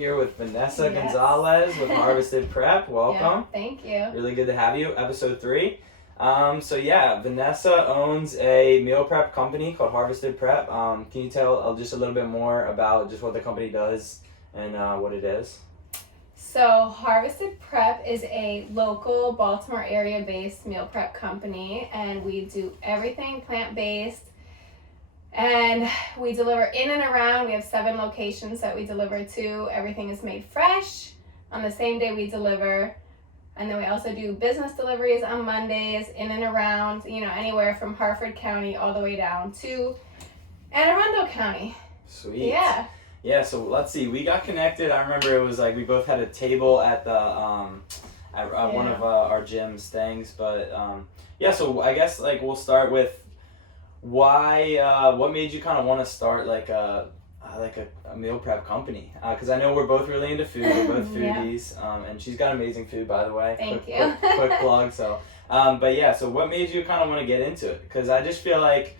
here with Vanessa Yes. Gonzalez with Harvested Prep. Welcome. Yeah, thank you. Really good to have you. Episode 3. Vanessa owns a meal prep company called Harvested Prep. Can you tell just a little bit more about just what the company does and what it is? So Harvested Prep is a local Baltimore area based meal prep company, and we do everything plant-based, and we deliver in and around. We have 7 locations that we deliver to. Everything is made fresh on the same day we deliver. And then we also do business deliveries on Mondays in and around, anywhere from Harford County all the way down to Anne Arundel County. Sweet. Yeah. Yeah, so let's see. We got connected. I remember it was like we both had a table at the one of our gym's things. But so I guess like we'll start with why what made you kind of want to start like a meal prep company? Because I know we're both really into food. We're both foodies, and she's got amazing food, by the way. Thank you. Quick plug. So, so what made you kind of want to get into it? Because I just feel like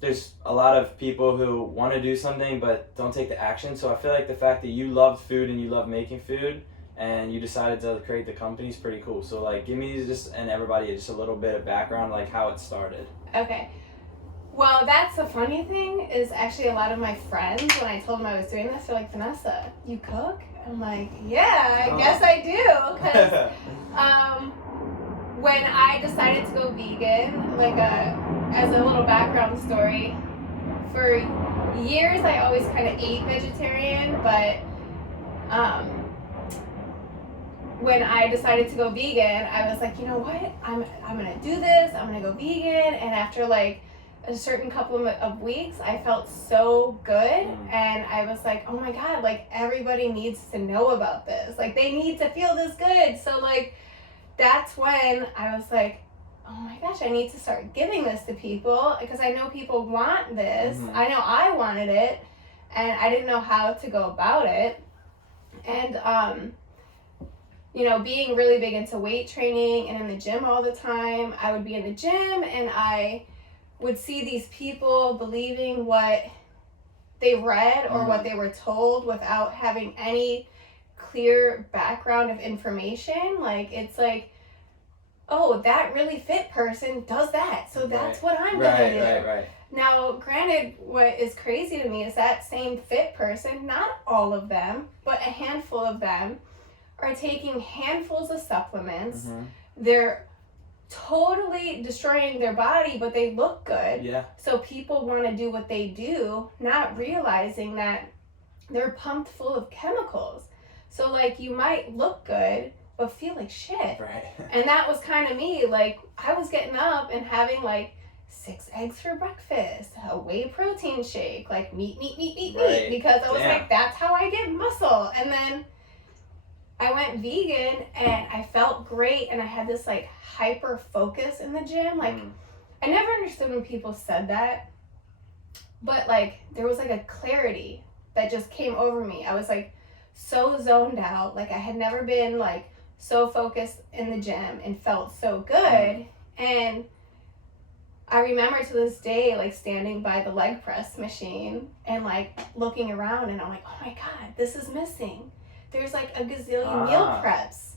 there's a lot of people who want to do something but don't take the action. So I feel like the fact that you loved food and you love making food and you decided to create the company is pretty cool. So like, give me and everybody just a little bit of background, like how it started. Okay. Well, that's the funny thing is actually a lot of my friends, when I told them I was doing this, they're like, Vanessa, you cook? I'm like, yeah, I guess I do. Because when I decided to go vegan, as a little background story, for years I always kind of ate vegetarian, but when I decided to go vegan, I was like, you know what, I'm gonna do this, I'm gonna go vegan. And after like a certain couple of weeks, I felt so good, and I was like, oh my god, like everybody needs to know about this, like they need to feel this good. So like that's when I was like, oh my gosh, I need to start giving this to people, because I know people want this. I know I wanted it, and I didn't know how to go about it. And being really big into weight training and in the gym all the time, I would be in the gym and I would see these people believing what they read or what they were told without having any clear background of information. Like, it's like, oh, that really fit person does that, so that's what I'm gonna do. Right. Now, granted, what is crazy to me is that same fit person, not all of them, but a handful of them, are taking handfuls of supplements. They're totally destroying their body, but they look good. Yeah. So people want to do what they do, not realizing that they're pumped full of chemicals. So like, you might look good, but feel like shit. Right. And that was kind of me. Like, I was getting up and having like 6 eggs for breakfast, a whey protein shake, like meat, because I was like, that's how I get muscle. And then I went vegan and I felt great, and I had this like hyper focus in the gym. Like, I never understood when people said that, but like there was like a clarity that just came over me. I was like so zoned out. Like, I had never been like so focused in the gym and felt so good. And I remember to this day, like standing by the leg press machine and like looking around, and I'm like, oh my God, this is missing. There's like a gazillion meal preps,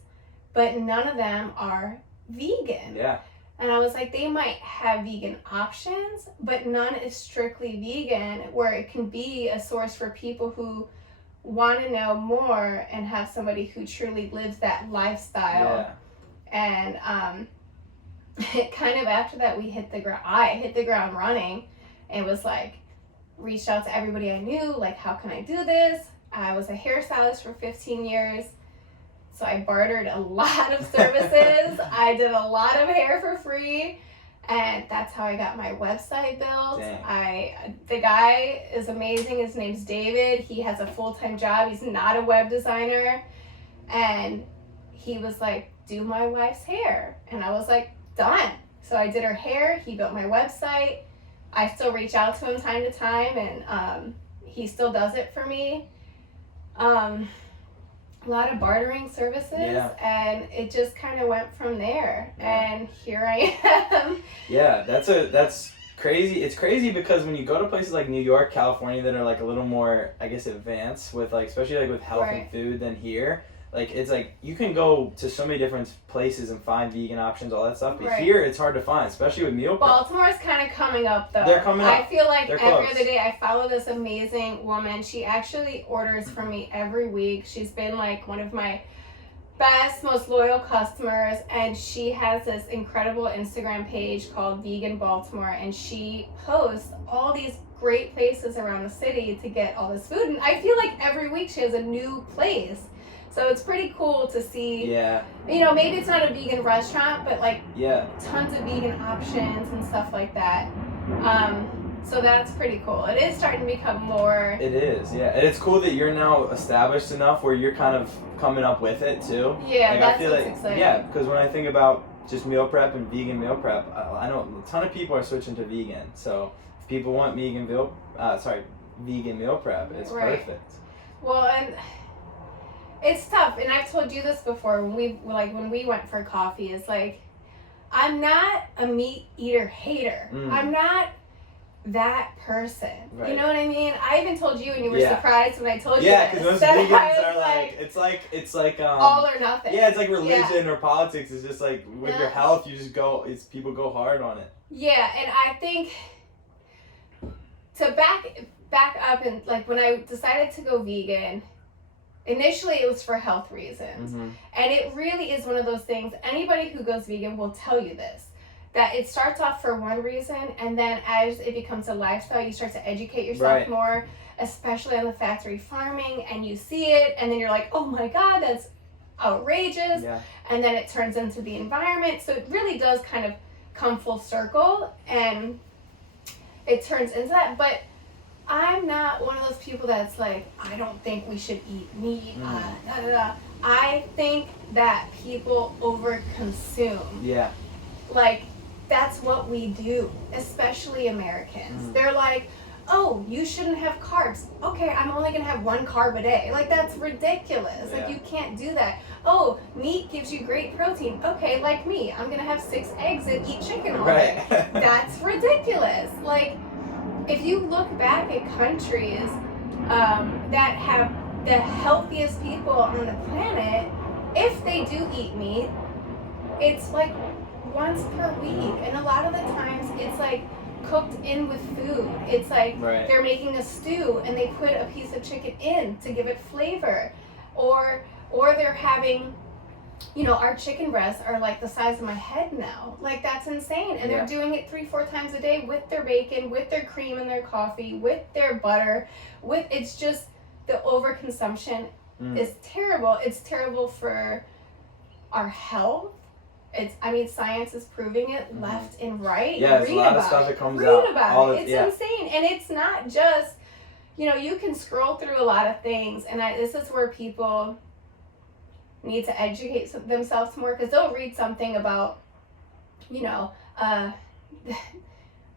but none of them are vegan. Yeah. And I was like, they might have vegan options, but none is strictly vegan, where it can be a source for people who want to know more and have somebody who truly lives that lifestyle. Yeah. And kind of after that, I hit the ground running, and was like, reached out to everybody I knew, like, how can I do this? I was a hairstylist for 15 years, so I bartered a lot of services. I did a lot of hair for free, and that's how I got my website built. The guy is amazing. His name's David. He has a full-time job. He's not a web designer, and he was like, do my wife's hair. And I was like, done. So I did her hair. He built my website. I still reach out to him time to time, and he still does it for me. A lot of bartering services, and it just kind of went from there. And here I am. Yeah, that's crazy. It's crazy because when you go to places like New York, California that are like a little more, I guess, advanced with like, especially like with health and food than here. Like, it's like you can go to so many different places and find vegan options, all that stuff. But here, it's hard to find, especially with meal prep. Baltimore's kind of coming up, though. They're coming up. I feel like They're every close. other day I follow this amazing woman. She actually orders from me every week. She's been like one of my best, most loyal customers, and she has this incredible Instagram page called Vegan Baltimore, and she posts all these great places around the city to get all this food. And I feel like every week she has a new place. So it's pretty cool to see, you know, maybe it's not a vegan restaurant, but like tons of vegan options and stuff like that. So that's pretty cool. It is starting to become more. It is, yeah. And it's cool that you're now established enough where you're kind of coming up with it too. Yeah, like, that's I feel what's like, exciting. Yeah, because when I think about just meal prep and vegan meal prep, I know a ton of people are switching to vegan. So if people want vegan meal prep, it's perfect. Well, and it's tough, and I've told you this before when we went for coffee. It's like, I'm not a meat eater hater. I'm not that person. You know what I mean? I even told you, and you were surprised when I told you this. Yeah, because most vegans are like, it's like all or nothing. Yeah, it's like religion or politics. It's just like with your health, you just go. People go hard on it. Yeah, and I think to back up, and like when I decided to go vegan. Initially, it was for health reasons. And it really is one of those things, anybody who goes vegan will tell you this, that it starts off for one reason, and then as it becomes a lifestyle, you start to educate yourself more, especially on the factory farming, and you see it, and then you're like, oh my God, that's outrageous. And then it turns into the environment. So it really does kind of come full circle, and it turns into that. But I'm not one of those people that's like, I don't think we should eat meat. I think that people overconsume. Like, that's what we do, especially Americans. They're like, oh, you shouldn't have carbs. Okay, I'm only gonna have 1 carb a day. Like, that's ridiculous. Like, you can't do that. Oh, meat gives you great protein. Okay, like me, I'm gonna have 6 eggs and eat chicken all day. That's ridiculous. Like, if you look back at countries that have the healthiest people on the planet, if they do eat meat, it's like once per week. And a lot of the times it's like cooked in with food. It's like they're making a stew and they put a piece of chicken in to give it flavor. Or they're having, you know, our chicken breasts are like the size of my head now. Like, that's insane. And they're doing it 3-4 times a day with their bacon, with their cream and their coffee, with their butter. It's just the overconsumption is terrible. It's terrible for our health. Science is proving it left and right. Yeah, there's a lot of stuff that comes out. Read about it. It's insane. And it's not just, you know, you can scroll through a lot of things. And this is where people need to educate themselves more, because they'll read something about, you know, I'm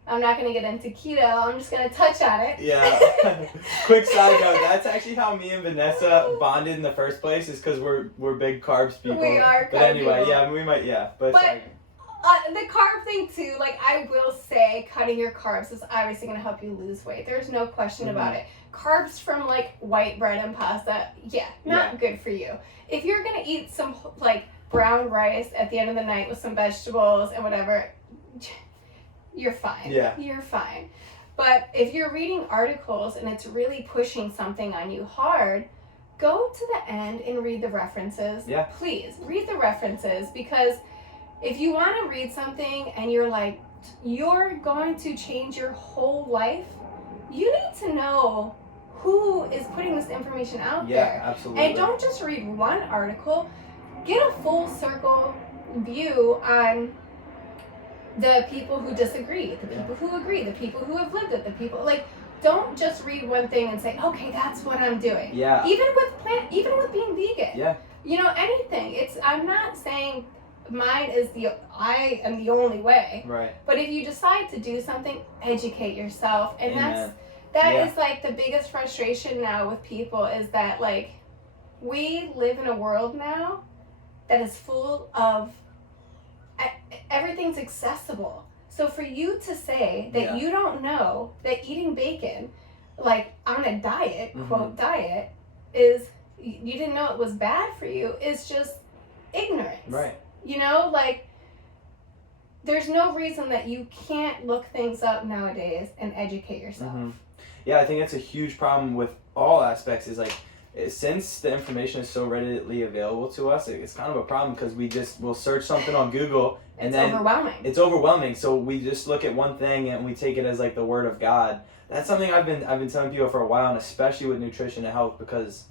not going to get into keto. I'm just going to touch on it. Quick side note, that's actually how me and Vanessa bonded in the first place, is because we're big carbs people. We are But anyway, we might, But the carb thing too, like, I will say cutting your carbs is obviously going to help you lose weight. There's no question about it. Carbs from like white bread and pasta, not good for you. If you're going to eat some like brown rice at the end of the night with some vegetables and whatever, you're fine. You're fine. But if you're reading articles and it's really pushing something on you hard, go to the end and read the references. Please read the references, because if you want to read something and you're like, you're going to change your whole life, you need to know who is putting this information out there. Absolutely. And don't just read one article. Get a full circle view on the people who disagree, the people who agree, the people who have lived it, the people, like, don't just read one thing and say, okay, that's what I'm doing. Even with being vegan. You know, anything. I'm not saying I am the only way. But if you decide to do something, educate yourself. And that is like the biggest frustration now with people, is that like we live in a world now that is full of everything's accessible. So for you to say that Yeah. you don't know that eating bacon, like on a diet, quote diet, is, you didn't know it was bad for you, is just ignorance. Right. You know, like, there's no reason that you can't look things up nowadays and educate yourself. Yeah, I think that's a huge problem with all aspects, is like, since the information is so readily available to us, it's kind of a problem because we'll search something on Google and It's then overwhelming. It's overwhelming. So we just look at one thing and we take it as like the word of God. That's something I've been telling people for a while, and especially with nutrition and health, because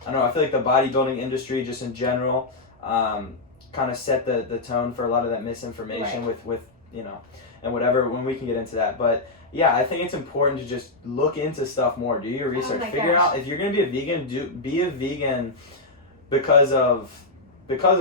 I don't know, I feel like the bodybuilding industry just in general kind of set the tone for a lot of that misinformation with you know, and whatever, when we can get into that. But yeah, I think it's important to just look into stuff more, do your research, figure out if you're gonna be a vegan, be a vegan because of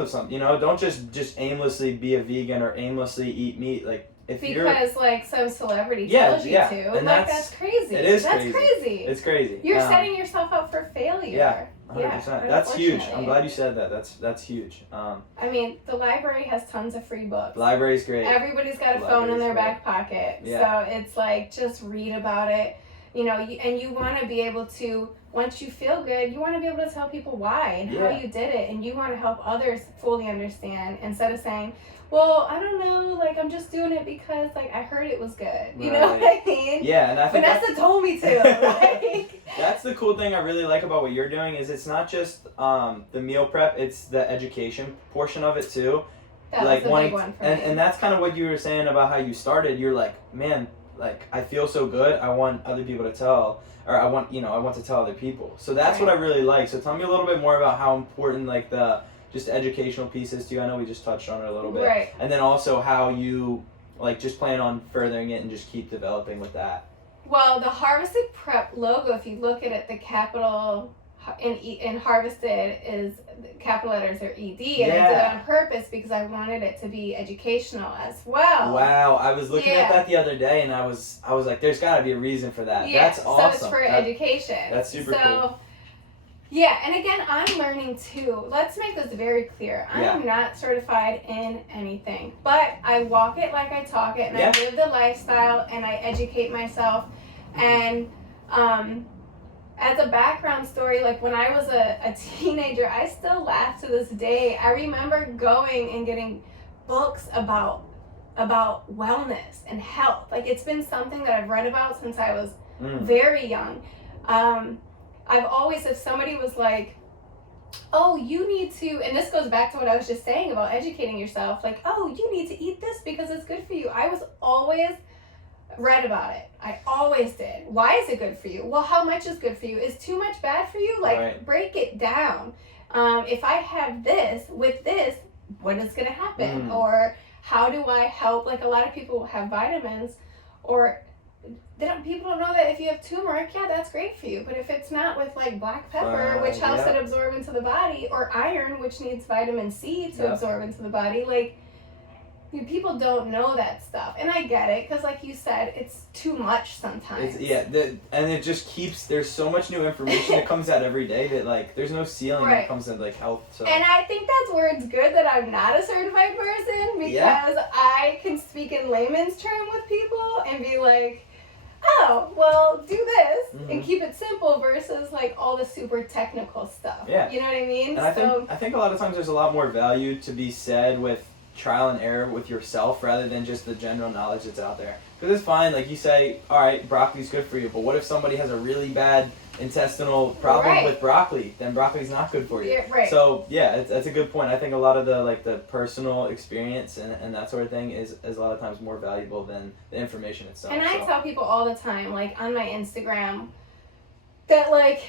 something, you know. Don't just aimlessly be a vegan or aimlessly eat meat, like because like some celebrity tells you to, and like that's crazy. It is crazy. It's crazy. You're setting yourself up for failure. Yeah, 100%. That's huge. I'm glad you said that. That's huge. I mean, the library has tons of free books. Library's great. Everybody's got a phone in their back pocket, so it's like, just read about it. You know, and you want to be able to, once you feel good, you want to be able to tell people why and how you did it, and you want to help others fully understand, instead of saying, well, I don't know, like, I'm just doing it because, like, I heard it was good. You know what I mean? Yeah, and I think Vanessa told me to. Like, that's the cool thing I really like about what you're doing, is it's not just the meal prep, it's the education portion of it too. That was the big one for me. And that's kind of what you were saying about how you started. You're like, man, like, I feel so good, I want other people to tell, or I want to tell other people. So that's what I really like. So tell me a little bit more about how important, like, just the educational pieces to you. I know we just touched on it a little bit. Right. And then also how you, like, just plan on furthering it and just keep developing with that. Well, the Harvested Prep logo, if you look at it, the capital in Harvested is, capital letters are ED, and I did it on purpose because I wanted it to be educational as well. Wow, I was looking at that the other day, and I was like, there's got to be a reason for that. Yeah, That's awesome. So it's for education. That's super cool. Yeah, and again, I'm learning too. Let's make this very clear. I am not certified in anything, but I walk it like I talk it, and I live the lifestyle, and I educate myself. And as a background story, like, when I was a teenager, I still laugh to this day. I remember going and getting books about wellness and health. Like, it's been something that I've read about since I was very young. I've always, if somebody was like, oh, you need to, and this goes back to what I was just saying about educating yourself, like, oh, you need to eat this because it's good for you. I was always read about it. I always did. Why is it good for you? Well, how much is good for you? Is too much bad for you? Like, break it down. If I have this with this, what is going to happen? Or how do I help? Like, a lot of people have vitamins, or people don't know that if you have turmeric, that's great for you. But if it's not with, like, black pepper, which helps it absorb into the body, or iron, which needs vitamin C to absorb into the body, like, people don't know that stuff. And I get it, because like you said, it's too much sometimes. And it just keeps, there's so much new information that comes out every day that, like, there's no ceiling when it comes to, like, health. So. And I think that's where it's good that I'm not a certified person, because I can speak in layman's term with people and be like, oh, well, do this and keep it simple, versus, like, all the super technical stuff. Yeah. You know what I mean? And I think a lot of times there's a lot more value to be said with trial and error with yourself rather than just the general knowledge that's out there. Because it's fine, like you say, all right, broccoli's good for you, but what if somebody has a really bad intestinal problem with broccoli? Then broccoli's not good for you. Yeah, So yeah, that's a good point. I think a lot of the personal experience and that sort of thing is a lot of times more valuable than the information itself. And I tell people all the time, like, on my Instagram, that, like,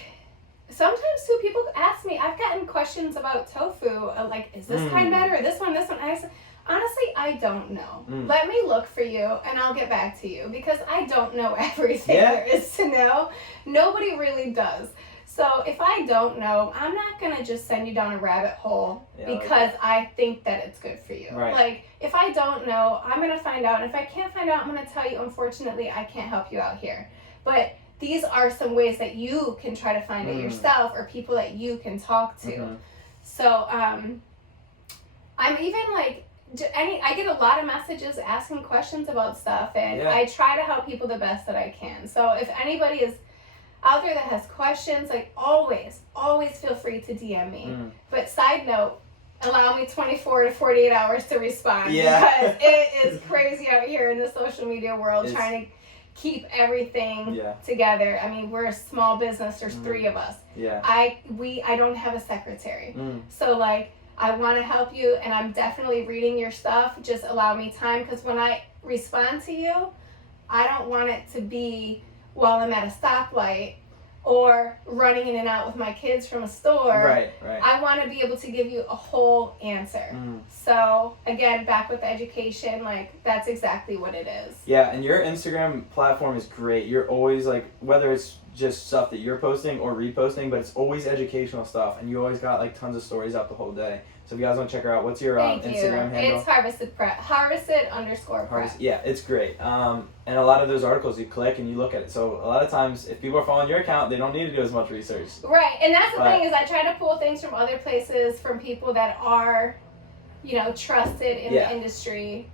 sometimes too, people ask me, I've gotten questions about tofu, like, is this kind better, or this one? I said, honestly, I don't know. Let me look for you, and I'll get back to you, because I don't know everything there is to know. Nobody really does. So if I don't know, I'm not going to just send you down a rabbit hole because I think that it's good for you. Like, if I don't know, I'm going to find out. And if I can't find out, I'm going to tell you, unfortunately, I can't help you out here. But these are some ways that you can try to find it yourself, or people that you can talk to. So I'm even, like, I get a lot of messages asking questions about stuff, and I try to help people the best that I can. So if anybody is out there that has questions, like always feel free to DM me. But side note, allow me 24 to 48 hours to respond because it is crazy out here in the social media world trying to keep everything together. I mean, we're a small business. There's 3 of us. I don't have a secretary. So like, I want to help you, and I'm definitely reading your stuff. Just allow me time, because when I respond to you, I don't want it to be while I'm at a stoplight or running in and out with my kids from a store. Right. I want to be able to give you a whole answer. So again, back with the education, like that's exactly what it is. Yeah, and your Instagram platform is great. You're always like, whether it's just stuff that you're posting or reposting, but it's always educational stuff, and you always got like tons of stories out the whole day. So if you guys want to check her out, what's your Instagram handle? It's harvested_prep. Yeah, it's great. And a lot of those articles you click and you look at it. So a lot of times, if people are following your account, they don't need to do as much research. Right, and that's the thing is I try to pull things from other places, from people that are, trusted in the industry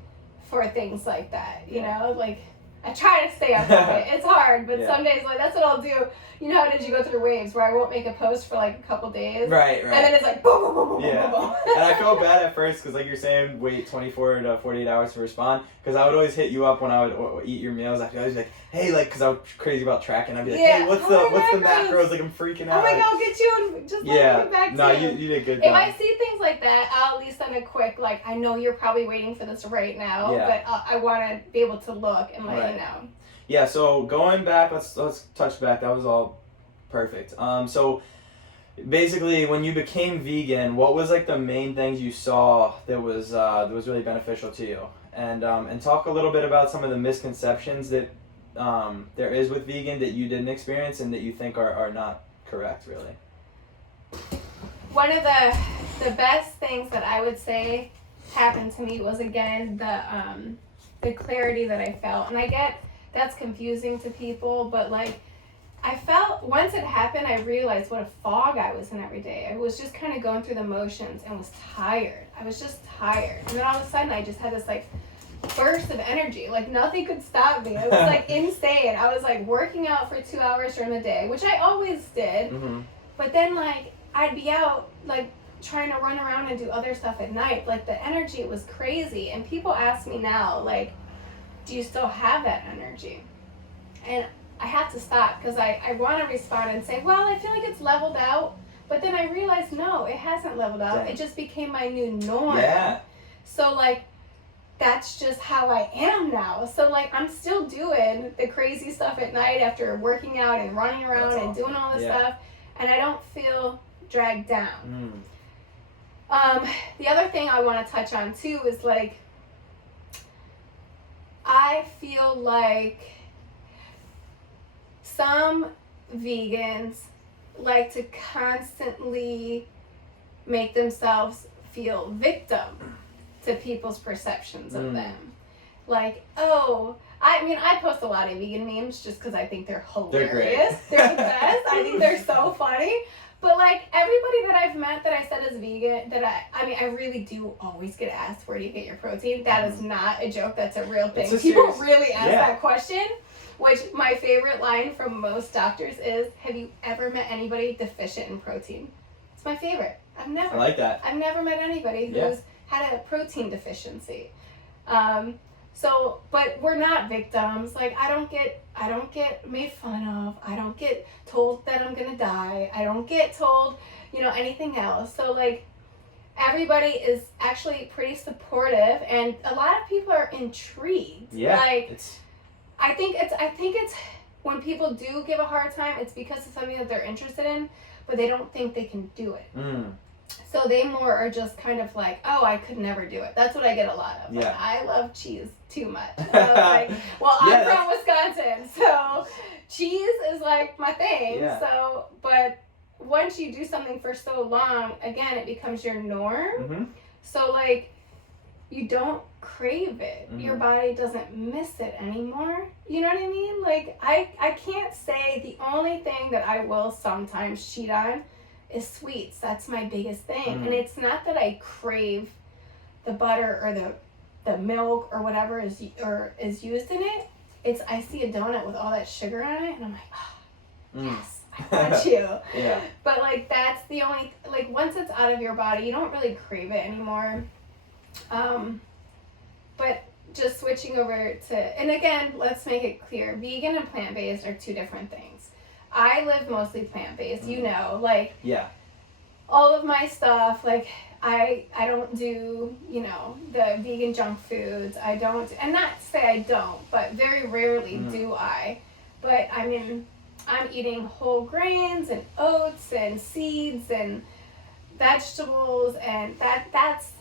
for things like that. You know, like I try to stay up on it. It's hard, but some days like that's what I'll do. You know, how did you go through waves where I won't make a post for like a couple days? Right. And then it's like boom, boom, boom, boom, boom, boom. And I felt bad at first because, like you're saying, wait 24 to 48 hours to respond. Because I would always hit you up when I would eat your meals. I'd always be like, hey, like, because I was crazy about tracking. I'd be like, hey, what's the macros? Like, I'm freaking out. Oh my God, I'll get you and just let me get back to you. You did good. If I see things like that, I'll at least send a quick, like, I know you're probably waiting for this right now, but I want to be able to look and let you know. Yeah, so going back, let's touch back. That was all perfect. So basically, when you became vegan, what was like the main things you saw that was really beneficial to you? And talk a little bit about some of the misconceptions that there is with vegan that you didn't experience and that you think are not correct, really. One of the best things that I would say happened to me was, again, the clarity that I felt. And I get that's confusing to people, but like I felt once it happened, I realized what a fog I was in every day. I was just kind of going through the motions and was tired. I was just tired. And then all of a sudden I just had this like burst of energy. Like nothing could stop me. It was like insane. I was like working out for 2 hours during the day, which I always did. But then like I'd be out like trying to run around and do other stuff at night. Like the energy was crazy. And people ask me now, like, do you still have that energy? And I have to stop because I want to respond and say, well, I feel like it's leveled out. But then I realized, no, it hasn't leveled out. It just became my new norm. Yeah. So, like, that's just how I am now. So, like, I'm still doing the crazy stuff at night after working out and running around and doing all this stuff. And I don't feel dragged down. The other thing I want to touch on, too, is, like, I feel like some vegans like to constantly make themselves feel victim to people's perceptions of them. Like, oh, I mean, I post a lot of vegan memes just because I think they're hilarious. They're the best. I think they're so funny. But, like, everybody that I've met that I said is vegan, that I mean, I really do always get asked, where do you get your protein? That is not a joke. That's a real thing. People really ask that question, which my favorite line from most doctors is, have you ever met anybody deficient in protein? It's my favorite. I like that. I've never met anybody who's had a protein deficiency. So, but we're not victims. Like, I don't get made fun of. I don't get told that I'm gonna die. I don't get told, anything else. So, like, everybody is actually pretty supportive, and a lot of people are intrigued. Yeah. Like, I think it's when people do give a hard time, it's because of something that they're interested in, but they don't think they can do it. So they more are just kind of like, oh, I could never do it. That's what I get a lot of. Like, I love cheese too much. So like, well, I'm from Wisconsin, so cheese is like my thing. Yeah. So, but once you do something for so long, again, it becomes your norm. So like, you don't crave it. Your body doesn't miss it anymore. You know what I mean? Like, I can't say, the only thing that I will sometimes cheat on is sweets. That's my biggest thing. And it's not that I crave the butter or the milk or whatever is used in it, I see a donut with all that sugar on it, and I'm like, oh, yes, I got you. Yeah. But like that's the only, like once it's out of your body, you don't really crave it anymore. But just switching over to, and again, let's make it clear, vegan and plant-based are two different things. I live mostly plant-based, you know, like yeah, all of my stuff, like I don't do, you know, the vegan junk foods. I don't, and not to say I don't, but very rarely do I. But I mean, I'm eating whole grains and oats and seeds and vegetables, and that's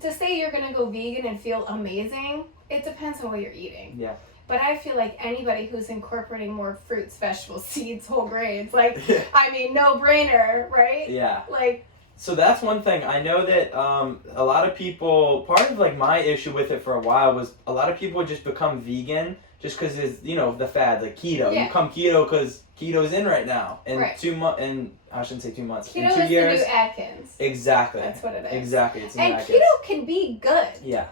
to say you're gonna go vegan and feel amazing. It depends on what you're eating. Yeah. But I feel like anybody who's incorporating more fruits, vegetables, seeds, whole grains, like, I mean, no brainer, right? Yeah. Like. So that's one thing. I know that a lot of people, part of like my issue with it for a while was a lot of people would just become vegan just because it's, you know, the fad, like keto. Yeah. You become keto because keto's in right now. In right. 2 months, and I shouldn't say 2 months. Keto in 2 is years. the new Atkins. Exactly. That's what it is. Exactly. It's the new and Atkins. keto can be good. Yeah.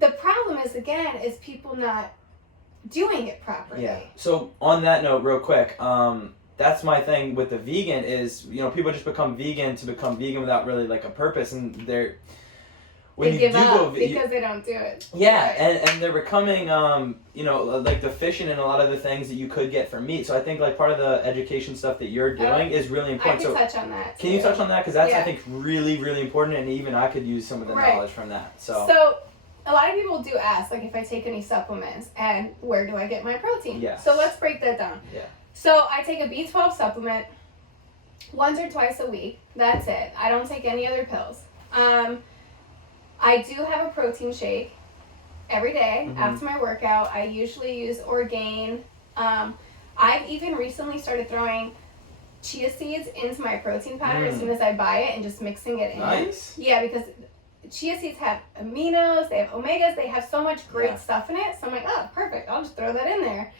The problem is, again, is people not doing it properly. Yeah. So on that note, real quick, that's my thing with the vegan is, you know, people just become vegan to become vegan without really like a purpose, and they give up because they don't do it. Yeah, right. and they're becoming, you know, like deficient in a lot of the things that you could get from meat. So I think like part of the education stuff that you're doing is really important. I can touch on that. Can you touch on that? Because that's, yeah. I think, really, really important, and even I could use some of the knowledge from that. So a lot of people do ask, like, if I take any supplements, and where do I get my protein? Yeah. So let's break that down. Yeah. So I take a B12 supplement once or twice a week. That's it. I don't take any other pills. I do have a protein shake every day after my workout. I usually use Orgain. I've even recently started throwing chia seeds into my protein powder as soon as I buy it and just mixing it in. Nice. Yeah, because chia seeds have aminos, they have omegas, they have so much great stuff in it. So I'm like, oh, perfect. I'll just throw that in there.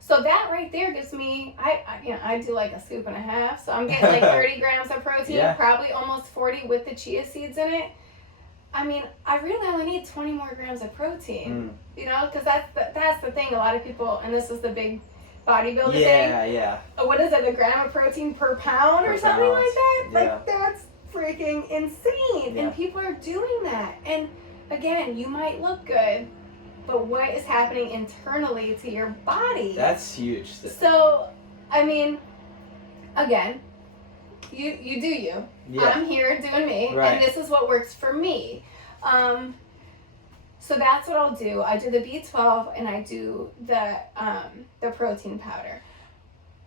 So that right there gives me, I do like a scoop and a half. So I'm getting like 30 grams of protein, probably almost 40 with the chia seeds in it. I mean, I really only need 20 more grams of protein, you know, because that's the thing. A lot of people, and this is the big bodybuilder thing. Yeah. What is it, a gram of protein per pound or something like that? Yeah. Like, that's freaking insane. Yeah. And people are doing that. And again, you might look good, but what is happening internally to your body? That's huge. So, I mean, again, you do you. Yeah. I'm here doing me, right. and this is what works for me. So that's what I'll do. I do the B12 and I do the protein powder.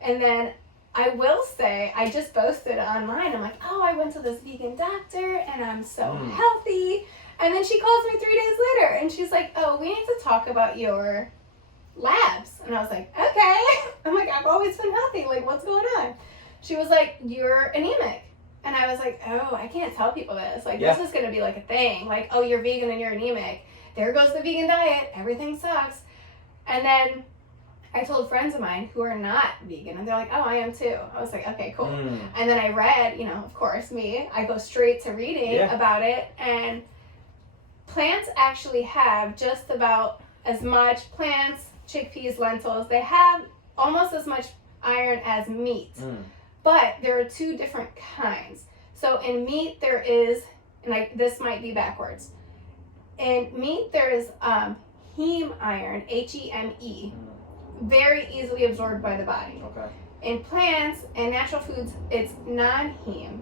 And then I will say, I just posted online. I'm like, oh, I went to this vegan doctor and I'm so healthy. And then she calls me 3 days later and she's like, oh, we need to talk about your labs. And I was like, okay. I'm like, I've always been healthy. Like, what's going on? She was like, you're anemic. And I was like, oh, I can't tell people this. Like, this is going to be like a thing. Like, oh, you're vegan and you're anemic. There goes the vegan diet. Everything sucks. And then I told friends of mine who are not vegan, and they're like, oh, I am too. I was like, okay, cool. And then I read, you know, of course, me. I go straight to reading about it. And plants actually have just about as much, plants, chickpeas, lentils, they have almost as much iron as meat. But there are two different kinds. So in meat there is, and this might be backwards. In meat there is heme iron, Heme, very easily absorbed by the body. Okay. In plants and natural foods, it's non-heme,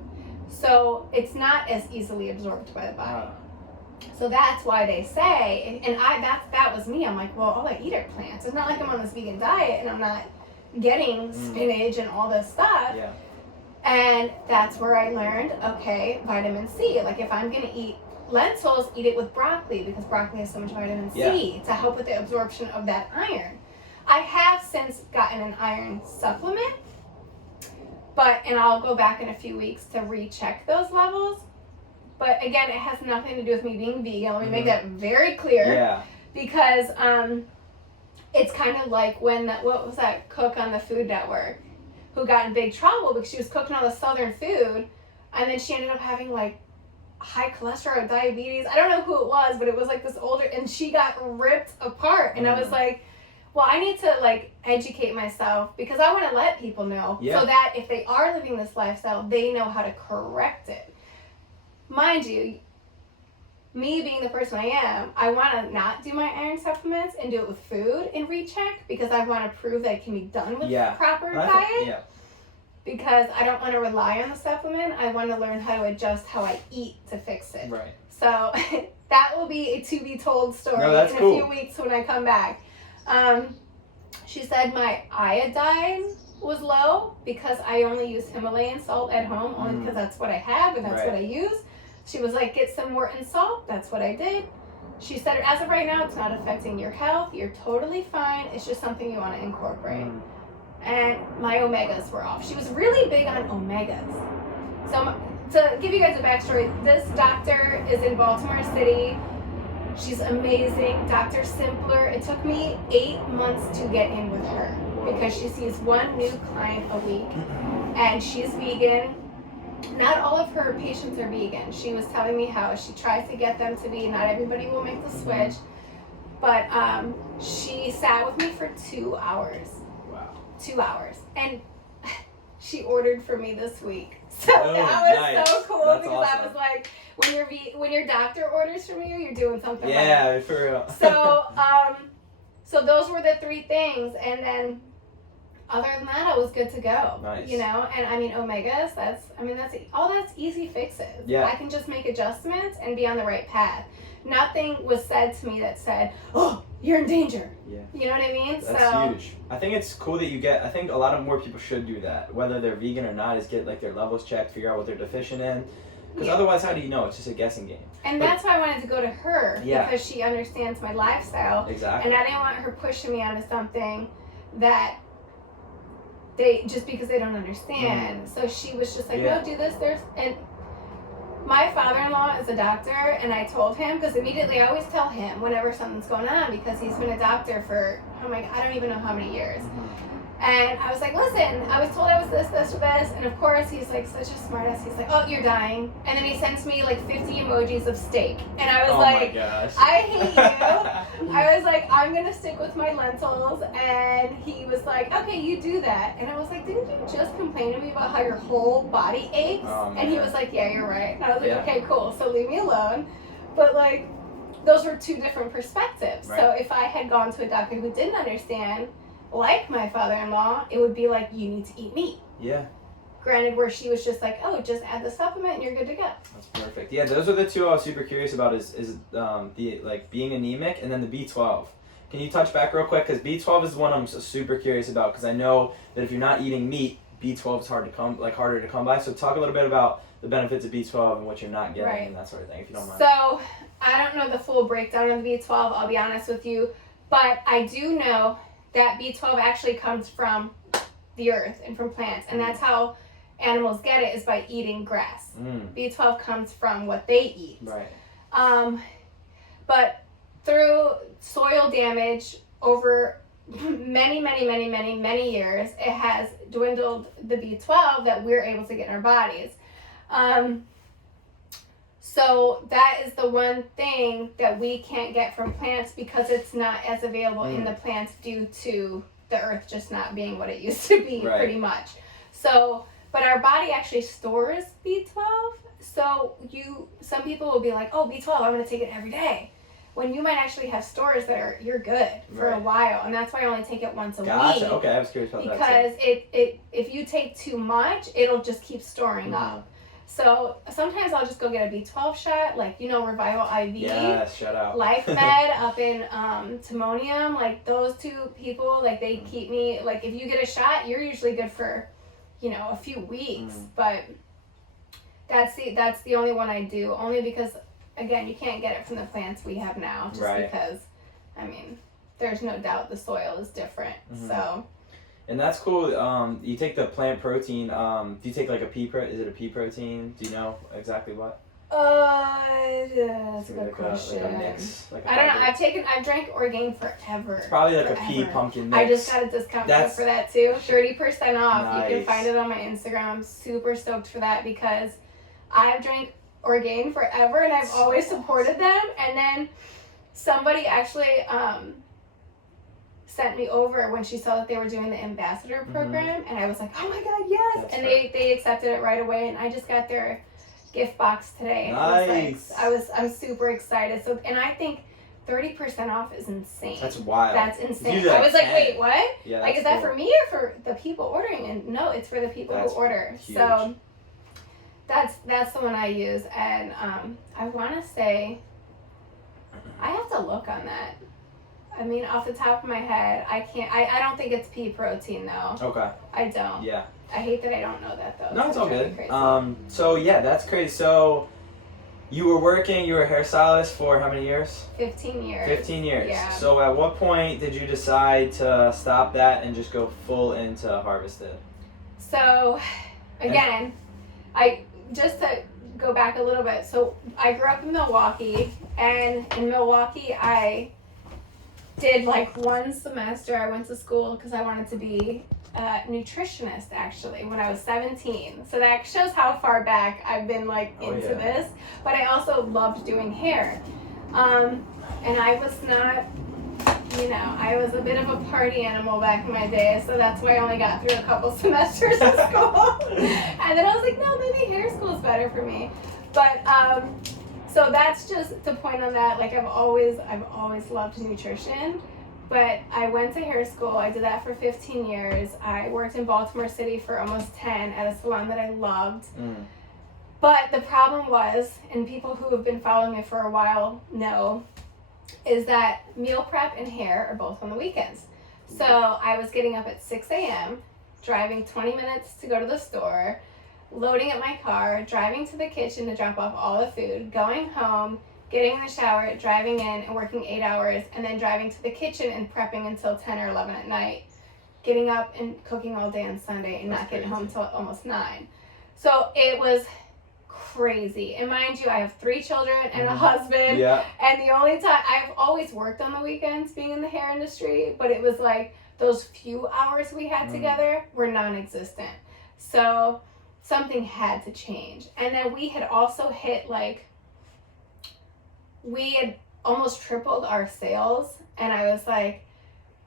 so it's not as easily absorbed by the body. So that's why they say, and that was me. I'm like, well, all I eat are plants. It's not like I'm on this vegan diet and I'm not getting spinach and all this stuff. Yeah. And that's where I learned, okay, vitamin C. Like if I'm gonna eat lentils, eat it with broccoli because broccoli has so much vitamin C to help with the absorption of that iron. I have since gotten an iron supplement, and I'll go back in a few weeks to recheck those levels. But again, it has nothing to do with me being vegan. Let me make that very clear. Yeah. Because it's kind of like when what was that cook on the Food Network who got in big trouble because she was cooking all the Southern food, and then she ended up having like high cholesterol, diabetes. I don't know who it was, but it was like this older, and she got ripped apart. And I was like, well, I need to like educate myself because I want to let people know so that if they are living this lifestyle, they know how to correct it. Mind you, me being the person I am, I want to not do my iron supplements and do it with food and recheck because I want to prove that it can be done with proper diet. Because I don't want to rely on the supplement. I want to learn how to adjust how I eat to fix it. Right. So that will be a to be told story in a few weeks when I come back. She said my iodine was low because I only use Himalayan salt at home, only because that's what I have and that's what I use. She was like, get some Morton salt. That's what I did. She said, as of right now, it's not affecting your health. You're totally fine. It's just something you want to incorporate. And my omegas were off. She was really big on omegas. So to give you guys a backstory, this doctor is in Baltimore City. She's amazing. Dr. Simpler. It took me 8 months to get in with her because she sees one new client a week. And she's vegan. Not all of her patients are vegan. She was telling me how she tries to get them to be. Not everybody will make the switch. But she sat with me for 2 hours. 2 hours. And she ordered for me this week. So that was so cool. That's because awesome. I was like, when your doctor orders from you, you're doing something right. Yeah, for real. So those were the 3 things. And then other than that, I was good to go. Nice. You know, and I mean, omegas, that's easy fixes. Yeah. I can just make adjustments and be on the right path. Nothing was said to me that said, oh, you're in danger. Yeah. You know what I mean? That's huge. I think it's cool that I think a lot of more people should do that, whether they're vegan or not, is get like their levels checked, figure out what they're deficient in. Because otherwise, how do you know? It's just a guessing game. And that's why I wanted to go to her, because she understands my lifestyle. Exactly. And I didn't want her pushing me onto something that just because they don't understand. So she was just like, no, do this. And my father-in-law is a doctor, and I told him, because immediately I always tell him whenever something's going on, because he's been a doctor for, I don't even know how many years. And I was like, listen, I was told I was this, or this. And of course, he's like such a smartass. He's like, oh, you're dying. And then he sends me like 50 emojis of steak. And I was like, my gosh. I hate you. I was like, I'm going to stick with my lentils. And he was like, okay, you do that. And I was like, didn't you just complain to me about how your whole body aches? And he was like, yeah, you're right. And I was like, okay, cool. So leave me alone. But like, those were 2 different perspectives. Right. So if I had gone to a doctor who didn't understand, like my father-in-law, it would be like, you need to eat meat. Yeah. Granted, where she was just like, oh, just add the supplement and you're good to go. That's perfect. Yeah, those are the 2 I was super curious about is the like being anemic and then the B12. Can you touch back real quick? Because B12 is the one I'm super curious about, because I know that if you're not eating meat, B12 is harder to come by. So talk a little bit about the benefits of B12 and what you're not getting and that sort of thing, if you don't mind. So I don't know the full breakdown of the B12, I'll be honest with you, but I do know that B12 actually comes from the earth and from plants, and that's how animals get it, is by eating grass. B12 comes from what they eat. Right. But through soil damage over many years, it has dwindled the B12 that we're able to get in our bodies. So that is the one thing that we can't get from plants because it's not as available in the plants due to the earth just not being what it used to be, pretty much. So, but our body actually stores B12. So some people will be like, oh, B12, I'm going to take it every day. When you might actually have stores that you're good for a while. And that's why I only take it once a week. Okay, I was curious about that. Because if you take too much, it'll just keep storing up. So sometimes I'll just go get a B12 shot, like, Revival IV. Yeah, shout out. Life Med up in Timonium. Like, those 2 people, like, they keep me, like, if you get a shot, you're usually good for, a few weeks. But that's the only one I do, only because, again, you can't get it from the plants we have now, just because, there's no doubt the soil is different, so... And that's cool. You take the plant protein. Do you take like is it a pea protein? Do you know exactly what? That's a good question. Like a mix. I don't know. I've drank Orgain forever. It's probably like a pea pumpkin mix. I just got a discount code for that too. 30% off. Nice. You can find it on my Instagram. I'm super stoked for that because I've drank Orgain forever, and I've always supported them. And then somebody actually sent me over when she saw that they were doing the ambassador program, and I was like, oh my God, yes. That's and they accepted it right away, and I just got their gift box today. Nice. I'm super excited. So, and I think 30% off is insane. That's wild. That's insane. I was like, wait, what? Yeah, like, is that for me or for the people ordering? And no, it's for the people who order. Huge. So that's the one I use. And I want to say, I have to look on that. I mean, off the top of my head, I can't. I don't think it's pea protein though. Okay. I don't. Yeah. I hate that I don't know that though. No, it's all good. So yeah, that's crazy. So you were a hairstylist for how many years? 15 years. 15 years. Yeah. So at what point did you decide to stop that and just go full into Harvested? So, again, just to go back a little bit. So I grew up in Milwaukee, and in Milwaukee I did like one semester. I went to school because I wanted to be a nutritionist actually when I was 17. So that shows how far back I've been like into this. But I also loved doing hair. And I was not, I was a bit of a party animal back in my day. So that's why I only got through a couple semesters of school. And then I was like, no, maybe hair school is better for me. But so that's just to point on that. Like I've always loved nutrition, but I went to hair school. I did that for 15 years. I worked in Baltimore City for almost 10 at a salon that I loved. But the problem was, and people who have been following me for a while know, is that meal prep and hair are both on the weekends. So I was getting up at 6 a.m., driving 20 minutes to go to the store, loading up my car, driving to the kitchen to drop off all the food, going home, getting in the shower, driving in and working 8 hours, and then driving to the kitchen and prepping until 10 or 11 at night, getting up and cooking all day on Sunday and not getting home till almost 9. So it was crazy. And mind you, I have 3 children and a husband. Yeah. And the only time, I've always worked on the weekends being in the hair industry, but it was like those few hours we had together were non-existent. So something had to change. And then we had also hit we had almost tripled our sales. And I was like,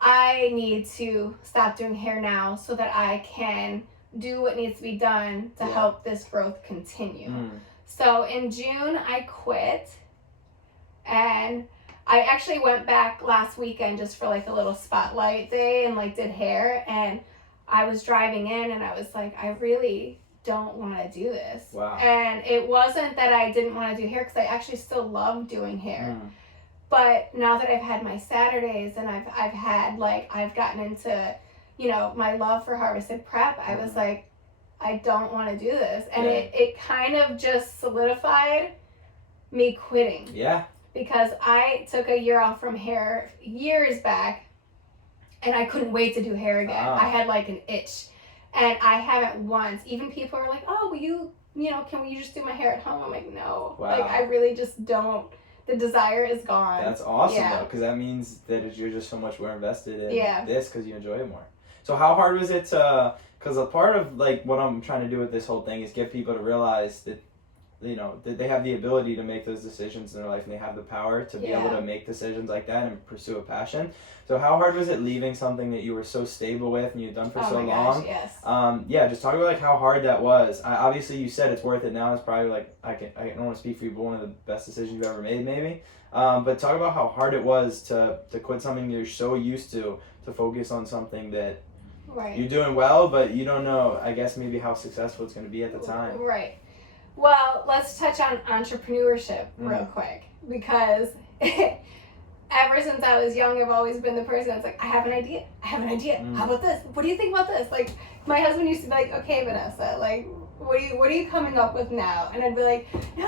I need to stop doing hair now so that I can do what needs to be done to help this growth continue. So in June, I quit. And I actually went back last weekend just for like a little spotlight day and like did hair. And I was driving in and I was like, I really don't want to do this. Wow. And it wasn't that I didn't want to do hair, because I actually still love doing hair. But now that I've had my Saturdays and I've gotten into, my love for Harvested Prep, I was like, I don't want to do this. And it kind of just solidified me quitting. Yeah. Because I took a year off from hair years back and I couldn't wait to do hair again. I had like an itch. And I haven't once. Even people are like, oh, will you, can you just do my hair at home? I'm like, no. Wow. Like, I really just don't. The desire is gone. That's awesome, though, because that means that you're just so much more invested in this because you enjoy it more. So how hard was it to, because a part of, like, what I'm trying to do with this whole thing is get people to realize that, that they have the ability to make those decisions in their life and they have the power to be able to make decisions like that and pursue a passion. So how hard was it leaving something that you were so stable with and you'd done for so long? Yes. Just talk about like how hard that was. Obviously you said it's worth it now. It's probably like, I don't want to speak for you, but one of the best decisions you've ever made maybe. But talk about how hard it was to quit something you're so used to focus on something that you're doing well, but you don't know, I guess, maybe how successful it's going to be at the time. Right. Well, let's touch on entrepreneurship real quick, because ever since I was young, I've always been the person that's like, I have an idea. How about this? What do you think about this? Like, my husband used to be like, okay, Vanessa, like, what are you coming up with now? And I'd be like, no.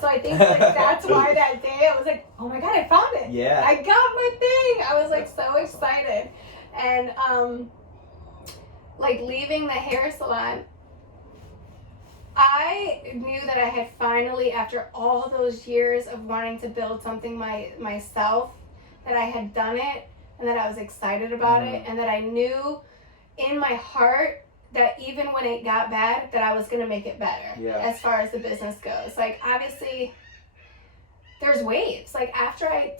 So I think like that's why that day I was like, oh my God, I found it. Yeah. I got my thing. I was like so excited. And like leaving the hair salon, I knew that I had finally, after all those years of wanting to build something myself, that I had done it and that I was excited about it, and that I knew in my heart that even when it got bad, that I was going to make it better. Yeah. As far as the business goes. Like, obviously, there's waves. Like, after I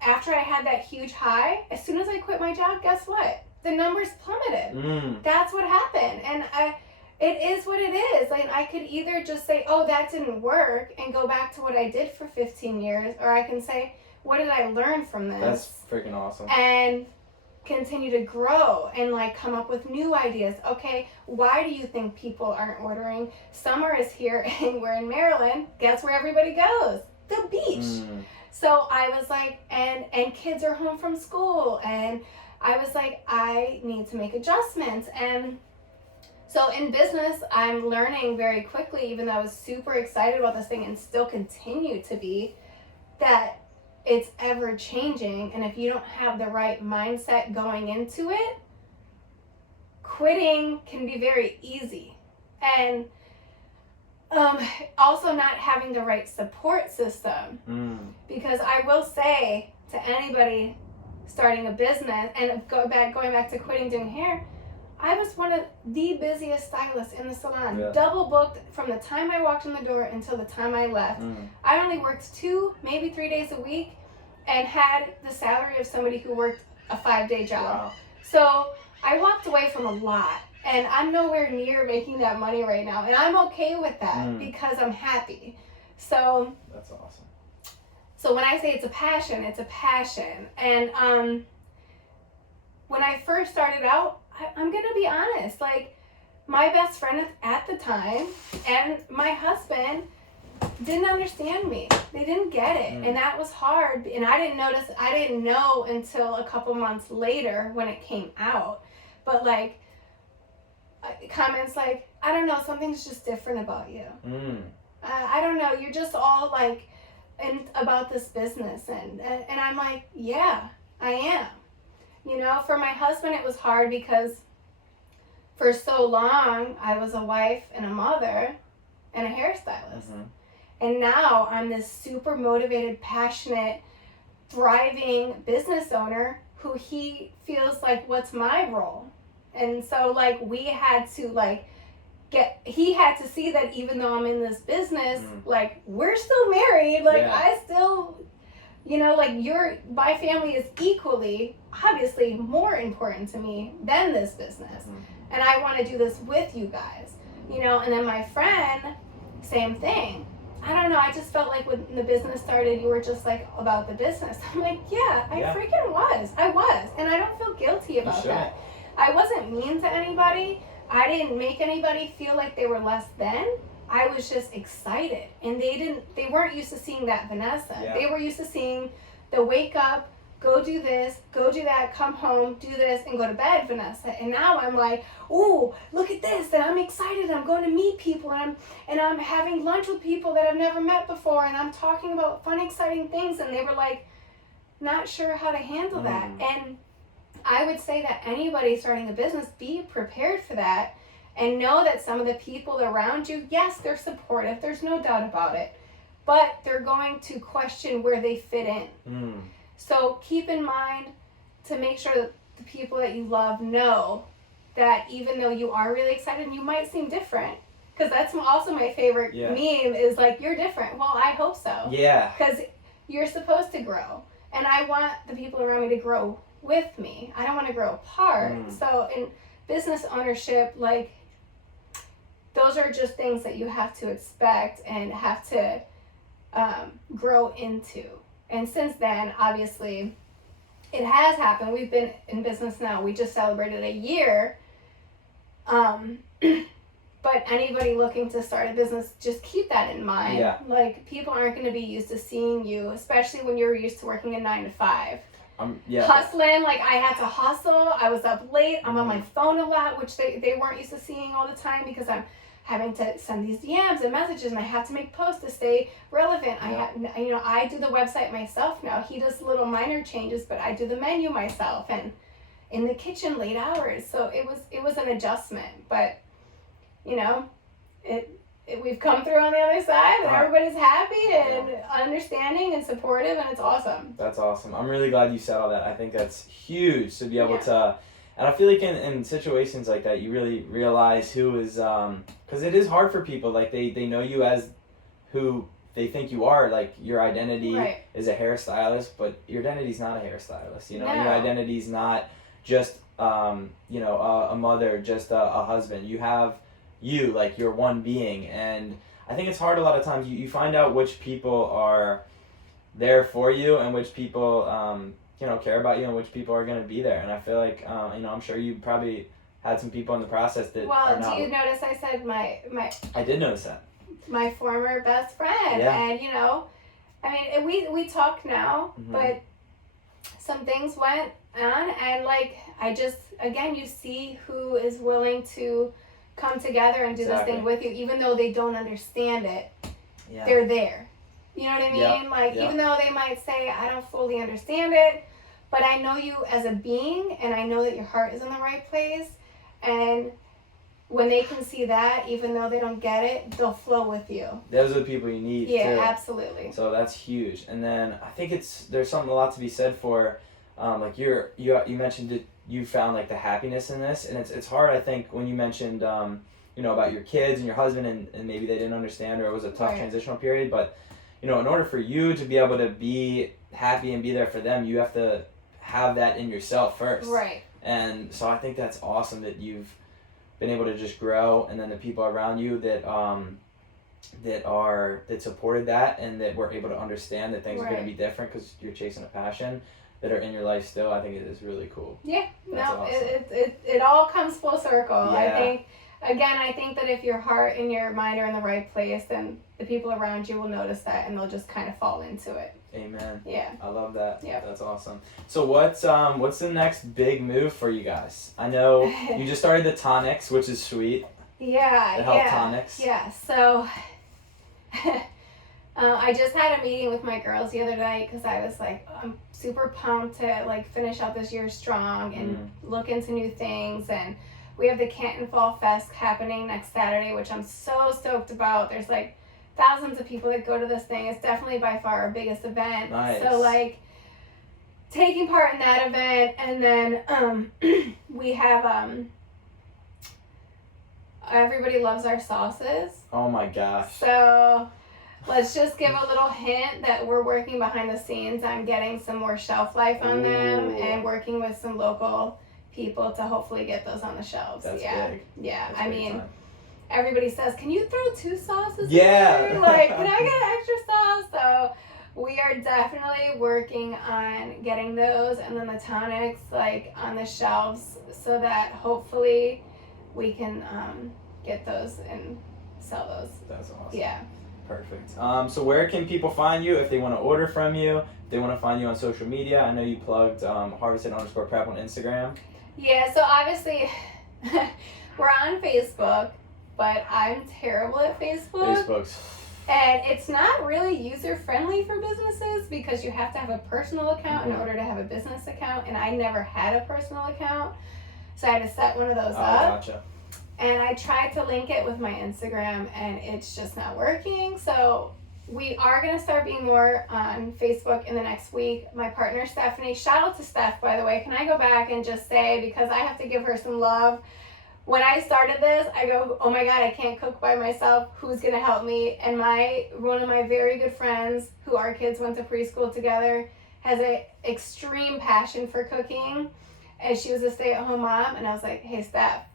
had that huge high, as soon as I quit my job, guess what? The numbers plummeted. That's what happened. And it is what it is. Like, I could either just say, oh, that didn't work, and go back to what I did for 15 years, or I can say, what did I learn from this? That's freaking awesome. And continue to grow and like come up with new ideas. Okay, why do you think people aren't ordering? Summer is here and we're in Maryland. Guess where everybody goes? The beach. So I was like, and kids are home from school, and I was like, I need to make adjustments. And so in business, I'm learning very quickly, even though I was super excited about this thing and still continue to be, that it's ever changing. And if you don't have the right mindset going into it, quitting can be very easy. And also not having the right support system. Because I will say to anybody starting a business, and going back to quitting doing hair, I was one of the busiest stylists in the salon. Yeah. Double booked from the time I walked in the door until the time I left. I only worked 2, maybe 3 days a week, and had the salary of somebody who worked a 5-day job. Wow. So I walked away from a lot, and I'm nowhere near making that money right now, and I'm okay with that because I'm happy. So that's awesome. So when I say it's a passion, it's a passion. And when I first started out, I'm gonna be honest, like, my best friend at the time and my husband didn't understand me. They didn't get it. And that was hard. And I didn't know until a couple months later when it came out. But like, comments like, I don't know, something's just different about you. I don't know, you're just all like about this business. And I'm like, yeah, I am. You know, for my husband, it was hard because for so long, I was a wife and a mother and a hairstylist. And now I'm this super motivated, passionate, thriving business owner who he feels like, what's my role? And so like we had to like he had to see that even though I'm in this business, like we're still married, like I still, you know, like my family is equally, obviously more important to me than this business. And I want to do this with you guys, you know. And then my friend, same thing. I don't know, I just felt like when the business started, you were just like about the business. I'm like, I freaking was. I was. And I don't feel guilty about that. I wasn't mean to anybody. I didn't make anybody feel like they were less than. I was just excited. And they weren't used to seeing that Vanessa. They were used to seeing the wake up, go do this, go do that, come home, do this, and go to bed, Vanessa. And now I'm like, ooh, look at this, and I'm excited. I'm going to meet people, and I'm having lunch with people that I've never met before, and I'm talking about fun, exciting things. And they were like, not sure how to handle that. And I would say that anybody starting a business, be prepared for that, and know that some of the people around you, yes, they're supportive, there's no doubt about it, but they're going to question where they fit in. So keep in mind to make sure that the people that you love know that even though you are really excited, and you might seem different, because that's also my favorite meme is like, you're different. Well, I hope so. Yeah. Because you're supposed to grow. And I want the people around me to grow with me. I don't want to grow apart. So in business ownership, like, those are just things that you have to expect and have to grow into. And since then, obviously, it has happened. We've been in business now. We just celebrated a year. But anybody looking to start a business, just keep that in mind. Like, people aren't going to be used to seeing you, especially when you're used to working a 9 to 5. Hustling, like I had to hustle. I was up late. I'm on my phone a lot, which they weren't used to seeing all the time because I'm having to send these DMs and messages, and I have to make posts to stay relevant. I do the website myself now. He does little minor changes, but I do the menu myself, and in the kitchen late hours. So it was an adjustment, but you know, we've come through on the other side, and everybody's happy and understanding and supportive, and it's awesome. That's awesome. I'm really glad you said all that. I think that's huge to be able to And I feel like in situations like that, you really realize who is, because it is hard for people. Like they know you as who they think you are. Like your identity is a hairstylist, but your identity's not a hairstylist. You know, your identity's not just you know, a mother, just a husband. You have you, like you're one being, and I think it's hard a lot of times. You find out which people are there for you and which people you know, care about you and which people are going to be there. And I feel like you know, I'm sure you probably had some people in the process that are not. Do you notice I said my I did notice that. My former best friend, and you know, I mean, we talk now, but some things went on, and like I just, again, you see who is willing to come together and do this thing with you, even though they don't understand it. They're there. You know what I mean? Like, even though they might say, I don't fully understand it, but I know you as a being, and I know that your heart is in the right place. And when they can see that, even though they don't get it, they'll flow with you. Those are the people you need, too. Yeah, absolutely. So that's huge. And then I think there's something a lot to be said for, like you mentioned that you found like the happiness in this, and it's hard, I think, when you mentioned, you know, about your kids and your husband, and maybe they didn't understand, or it was a tough transitional period, but you know, in order for you to be able to be happy and be there for them, you have to have that in yourself first. Right. And so I think that's awesome that you've been able to just grow, and then the people around you that supported that, and that were able to understand that things are going to be different because you're chasing a passion, that are in your life still. I think it is really cool. Yeah. That's awesome. It all comes full circle. Yeah. I think that if your heart and your mind are in the right place, then the people around you will notice that, and they'll just kind of fall into it. Amen. Yeah. I love that. Yeah. That's awesome. So what's the next big move for you guys? I know you just started the tonics, which is sweet. Yeah. The health tonics. Yeah. So I just had a meeting with my girls the other night because I was like, I'm super pumped to like finish out this year strong and look into new things. And we have the Canton Fall Fest happening next Saturday, which I'm so stoked about. There's like thousands of people that go to this thing. It's definitely by far our biggest event. Nice. So like taking part in that event, and then we have everybody loves our sauces. Oh my gosh. So let's just give a little hint that we're working behind the scenes on getting some more shelf life on them, and working with some local people to hopefully get those on the shelves. That's big. Yeah. That's I big mean, time. Everybody says, can you throw 2 sauces Yeah. in there? Like, can I get an extra sauce? So we are definitely working on getting those, and then the tonics like on the shelves, so that hopefully we can get those and sell those. That's awesome. Yeah. Perfect. So where can people find you if they want to order from you? If they want to find you on social media? I know you plugged harvested_prep on Instagram. Yeah, so obviously we're on Facebook, but I'm terrible at Facebook's. And it's not really user-friendly for businesses because you have to have a personal account in order to have a business account, and I never had a personal account, so I had to set one of those up. Gotcha. And I tried to link it with my Instagram, and it's just not working. So we are going to start being more on Facebook in the next week. My partner, Stephanie, shout out to Steph, by the way. Can I go back and just say, because I have to give her some love. When I started this, I go, oh my God, I can't cook by myself. Who's going to help me? And one of my very good friends, who our kids went to preschool together, has an extreme passion for cooking. And she was a stay-at-home mom. And I was like, hey, Steph,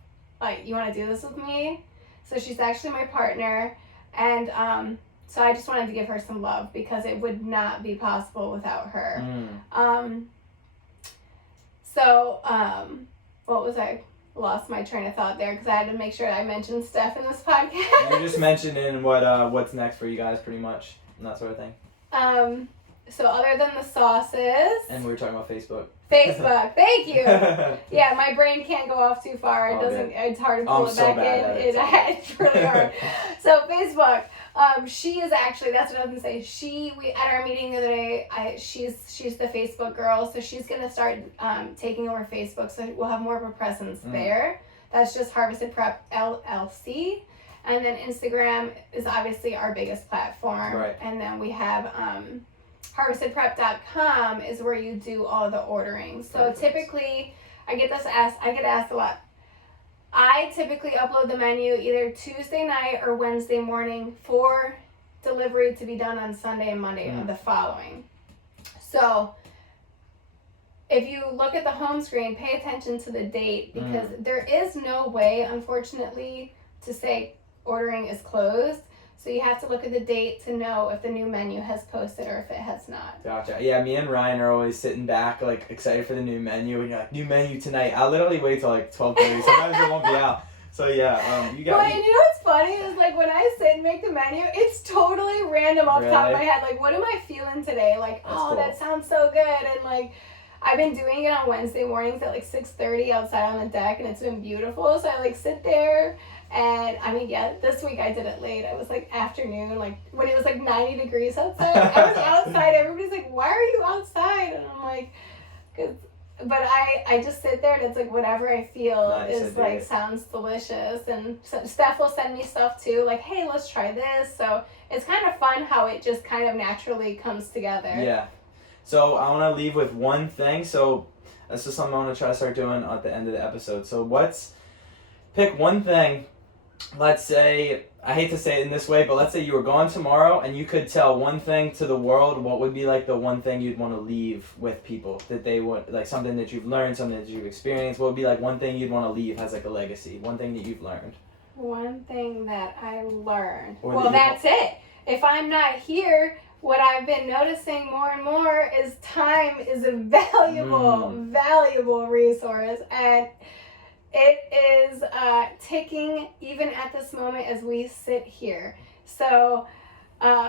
like, you want to do this with me? So she's actually my partner. And so I just wanted to give her some love because it would not be possible without her. What was I? Lost my train of thought there because I had to make sure I mentioned Steph in this podcast. You're just mentioning what's next for you guys, pretty much, and that sort of thing. So other than the sauces, and we were talking about Facebook. Facebook, thank you. Yeah, my brain can't go off too far. It doesn't. It's hard to pull it back in. It's really hard. So Facebook. She is actually, that's what I was gonna say. We at our meeting the other day, she's the Facebook girl, so she's gonna start taking over Facebook, so we'll have more of a presence there. That's just Harvested Prep LLC, and then Instagram is obviously our biggest platform, right. And then we have harvestedprep.com is where you do all the ordering. So typically, I get asked a lot. I typically upload the menu either Tuesday night or Wednesday morning for delivery to be done on Sunday and Monday of the following. So if you look at the home screen, pay attention to the date, because there is no way, unfortunately, to say ordering is closed. So you have to look at the date to know if the new menu has posted or if it has not. Gotcha. Yeah, me and Ryan are always sitting back, like, excited for the new menu. And you're like, new menu tonight. I'll literally wait till like 12:30. Sometimes it won't be out. So yeah, you got. Well, and you know what's funny is, like, when I sit and make the menu, it's totally random off the top of my head. Like, what am I feeling today? Like, That's cool. That sounds so good. And like, I've been doing it on Wednesday mornings at like 6:30 outside on the deck, and it's been beautiful. So I like sit there. And I mean, yeah, this week I did it late. I was like afternoon, like when it was like 90 degrees outside. I was outside. Everybody's like, why are you outside? And I'm like, but I just sit there, and it's like whatever I feel is like sounds delicious. And so Steph will send me stuff too, like, hey, let's try this. So it's kind of fun how it just kind of naturally comes together. Yeah. So I want to leave with one thing. So that's just something I want to try to start doing at the end of the episode. So pick one thing. Let's say, I hate to say it in this way, but let's say you were gone tomorrow and you could tell one thing to the world. What would be like the one thing you'd want to leave with people that they would, like something that you've learned, something that you've experienced? What would be like one thing you'd want to leave as like a legacy? One thing that you've learned. One thing that I learned. Well, that's it. If I'm not here, what I've been noticing more and more is time is a valuable resource. And it is ticking even at this moment as we sit here. So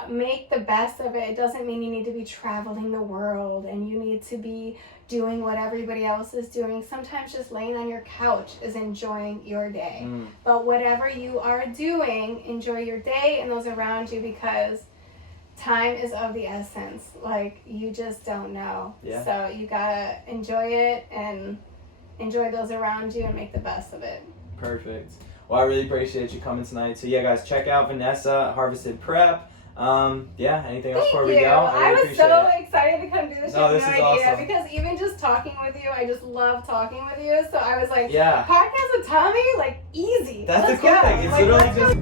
make the best of it. It doesn't mean you need to be traveling the world and you need to be doing what everybody else is doing. Sometimes just laying on your couch is enjoying your day. But whatever you are doing, enjoy your day and those around you, because time is of the essence. Like, you just don't know. Yeah. So you gotta enjoy it and enjoy those around you and make the best of it. Perfect. Well, I really appreciate you coming tonight. So yeah, guys, check out Vanessa, Harvested Prep. Yeah, anything else before we go? I was so excited to come do this. No, this is awesome. Because even just talking with you, I just love talking with you. So I was like, yeah, podcast with Tommy, like, easy. That's the cool thing. It's literally just